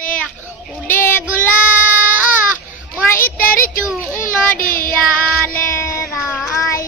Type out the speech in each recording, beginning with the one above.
उड़े गुला माई तेरी चूनड़िया ले राय।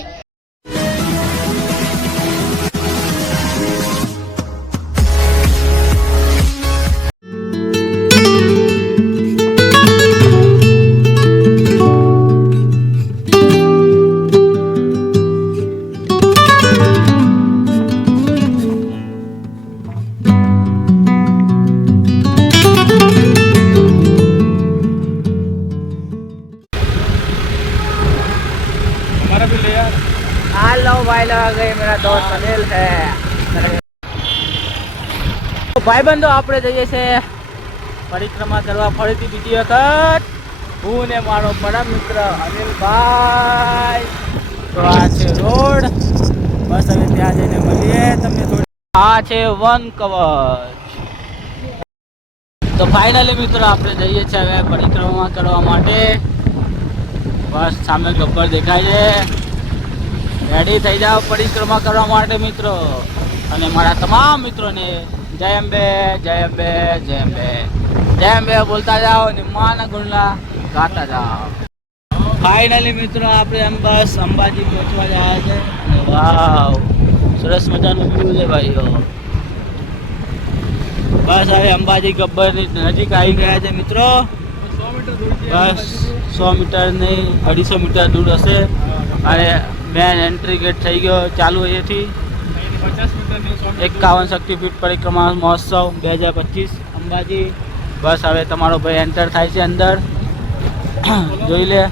हेलो भाई, लगा गए मेरा दोस्त अनिल है। भाई बंधो આપણે જઈએ છે પરિક્રમા કરવા ફરીથી બીજી વખત, હું ને મારો પરમ મિત્ર અનિલભાઈ। તો આ છે રોડ, બસ હવે ત્યાં જઈને મળીએ તમને થોડી। આ છે વન કવચ। તો ફાઇનલી મિત્રો આપણે જઈએ છીએ હવે પરિક્રમા કરવા માટે। બસ સામે ગબ્બર દેખાય છે। રેડી થઈ જાઓ પરિક્રમા કરવા માટે મિત્રો, અને મારા તમામ મિત્રોને જય અંબે જય અંબે જય અંબે જય અંબે બોલતા જાઓ અને માના ગુણલા ગાતા જાઓ। ફાઇનલી મિત્રો આપણે એમ બસ અંબાજી પહોંચવા જાય છે, અને વાવ સરસ મજાનું વ્યૂ છે ભાઈઓ। બસ હવે અંબાજી ગબ્બરની નજીક આવી ગયા છે મિત્રો। બસ 100 મીટર નહીં 250 મીટર દૂર હશે, અને મેન એન્ટ્રી ગેટ થઈ ગયો ચાલુ અહીંયાથી। 51 શક્તિપીઠ પરિક્રમા મહોત્સવ 2025 અંબાજી। બસ હવે તમારો ભાઈ એન્ટર થાય છે અંદર, જોઈ લે।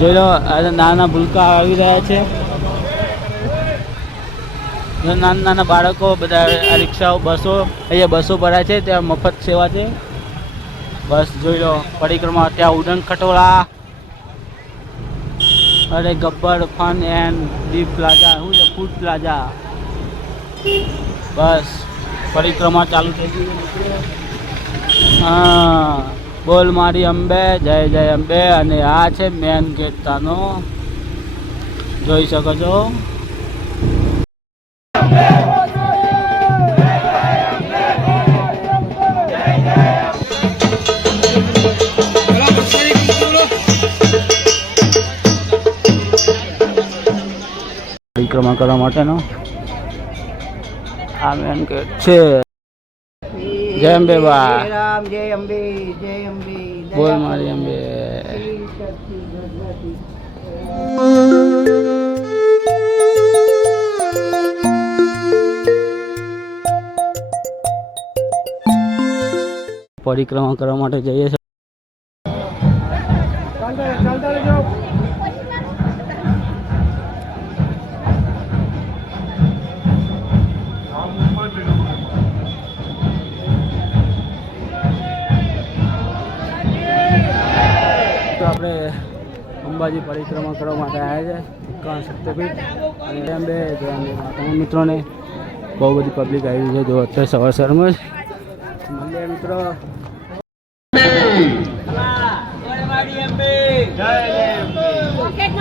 જોઈ લો નાના ભૂલકા આવી રહ્યા છે, નાના નાના બાળકો બધા। આ રિક્ષાઓ બસો અહીંયા બસો ભરાય છે, ત્યાં મફત સેવા છે। બસ જોઈ લો પરિક્રમા। ત્યાં ઉડન ખટોળા અરે Gabbar fun and deep plaza, શું છે ફૂડ પ્લાઝા। બસ પરિક્રમા ચાલુ થઈ ગઈ। હા બોલ મારી અંબે જય જય અંબે, અને આ છે મેન ગેટ તાનો, જોઈ શકો છો। પરિક્રમા કરવા માટેનો આ મેન ગેટ છે। જય અંબે બા, રામ જય અંબે જય અંબે, બોલ મારી અંબે। પરિક્રમા કરવા માટે જઈએ છીએ। આપણે અંબાજી પરિક્રમા કરવા માટે આવ્યા છે 51 શક્તિપીઠ, અને જય અંબે તમામ મિત્રોને બહુ બધી પબ્લિક આવી છે। જો અત્યારે સવાર સવારમાં જ મળીએ મિત્રો।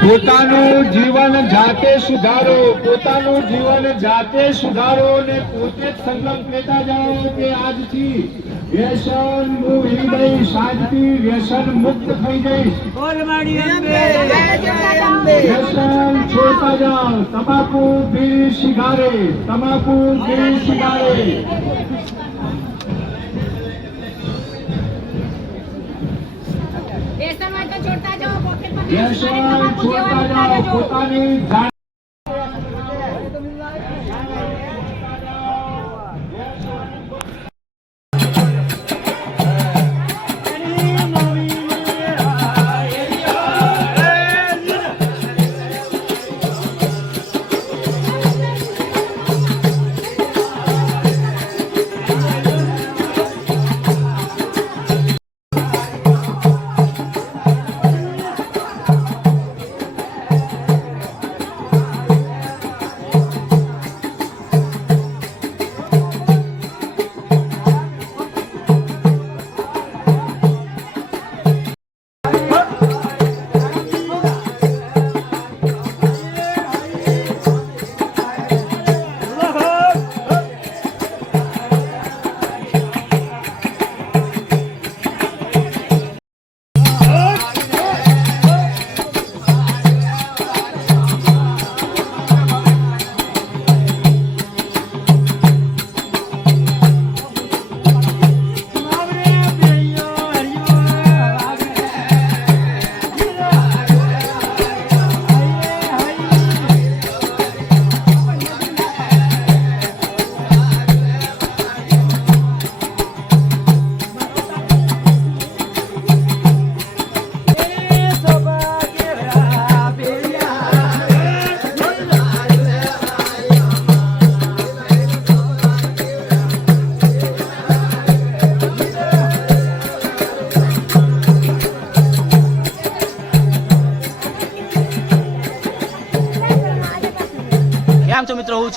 પોતાનું જીવન જાતે સુધારો, પોતાનું જીવન જાતે સુધારો ને પોતે જ સંકલ્પ લેતા જાઓ કે આજથી વ્યસન મુક્ત થઈ શાંતિ, વ્યસન મુક્ત થઈ જઈશ। વ્યસન છોડતા જાઓ, તમાકુ બીડી સિગારે, તમાકુ બીડી સિગારે। વ્યસન છોડતા જાઓ, પોતાની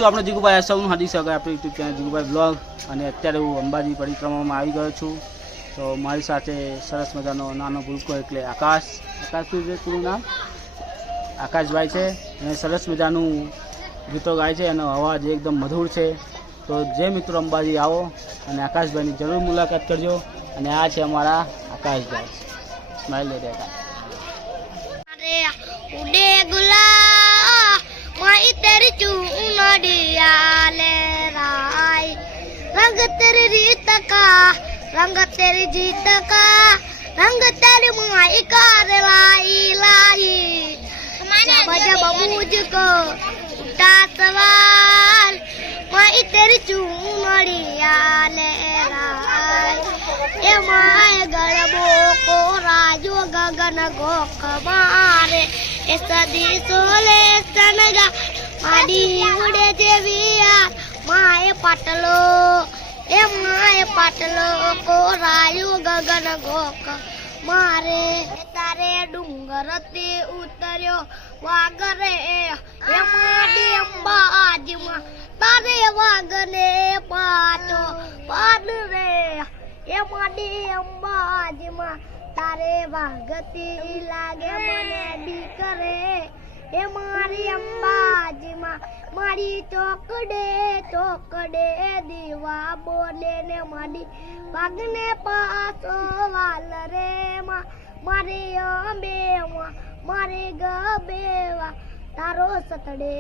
આપણે જીગુભાઈ સૌનું હાર્દિક સ્વાગત આપણે યુટ્યુબ ચેનલ જીગુભાઈ બ્લોગ. અને અત્યારે હું અંબાજી પરિક્રમામાં આવી ગયો છું. તો મારી સાથે સરસ મજાનો નાનો ભૂલકો એટલે આકાશ શું છે પૂરું નામ? આકાશભાઈ છે. અને સરસ મજાનું ગીતો ગાય છે, એનો અવાજ એકદમ મધુર છે. તો જે મિત્રો અંબાજી આવો અને આકાશભાઈની જરૂર મુલાકાત કરજો. અને આ છે અમારા આકાશભાઈ. સ્માઈલ દે દેતા. अरे उड़े गुलाब माई तेरी चूनड़िया ले राई रंग तेरी रीत का रंग तेरी जीत का रंग तेरी माई का लाई लाई जब जब मुझको उठा सवाल माई तेरी चूनड़िया ले राई ए माय गरबो को राजो गगन गोख मारे ए सदी सोले सनगा माडी उड़े देविया माय पाटलो को राजो गगन गोख मारे तारे डूंगर ते उतर्यो वागरे ए माडी अंबाजी मा तारे वागने पाचो पाद रे ए माडी अंबाजी मा तारे वागती लागे मने बीक रे ए मारी अंबाजी मा मारी ચોકડે દીવા બોલે ને મારી વાગને પાસો વાલ રે માં મારી અંબેવા મારી ગબેવા તારો સતડે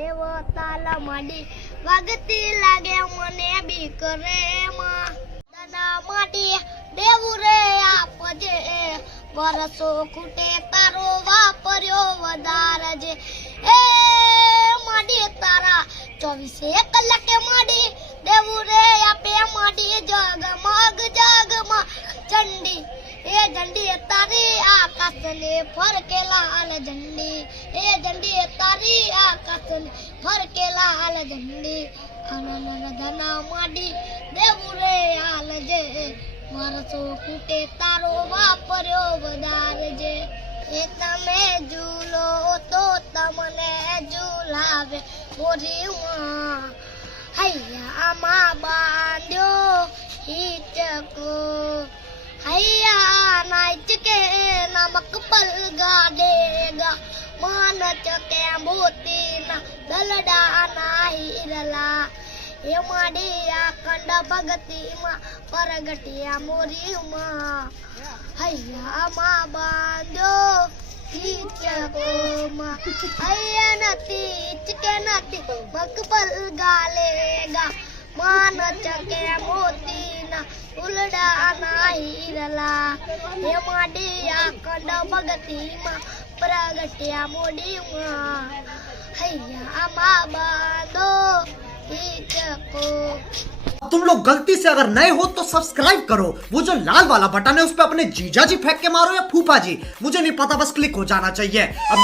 તાલા માડી વાગતી લાગે મને બીક રે માં દાદા માટી દેવું રે આપજે વરસો ખૂટે તારો વાપર્યો વધારજે એ માડી તારા 24 કલાકે માડી દેવું રે આપે માડી જગમગ ઝંડી એ ઝંડી તારી આકાશને ફરકે લાલ ઝંડી એ ઝંડી તારી આકાશને ફરકે લાલ ઝંડી અનન ધના માડી દેવું રે હાલજે વરસો ખૂટે તારો વાપર્યો વધારજે એ તમે ઝૂલો તો તમને ઝૂલાવે મોરીમાં હૈયામાં બાંધ્યો હિચકો હૈયા નાચ કે નમક પલગા દેગા માન ચકે મોતીના દલડાના હીરલા એ માડી અખંડ ભગતીમાં પરગટિયા મોરીમાં હૈયામાં બાંધ્યો હિચકોમાં હૈયા નથી ચકે નથી મકબલ ગાલેગા માન ચકે મોતીના ઉલડાના હીરલા એ માડી અખંડ ભગતીમાં પ્રગટ્યા મોડીમાં હૈયામાં બાંધો तुम लोग गलती से अगर नए हो तो सब्सक्राइब करो, वो जो लाल वाला बटन है उस पे अपने जीजा जी फेंक के मारो या फूफा जी, मुझे नहीं पता, बस क्लिक हो जाना चाहिए अब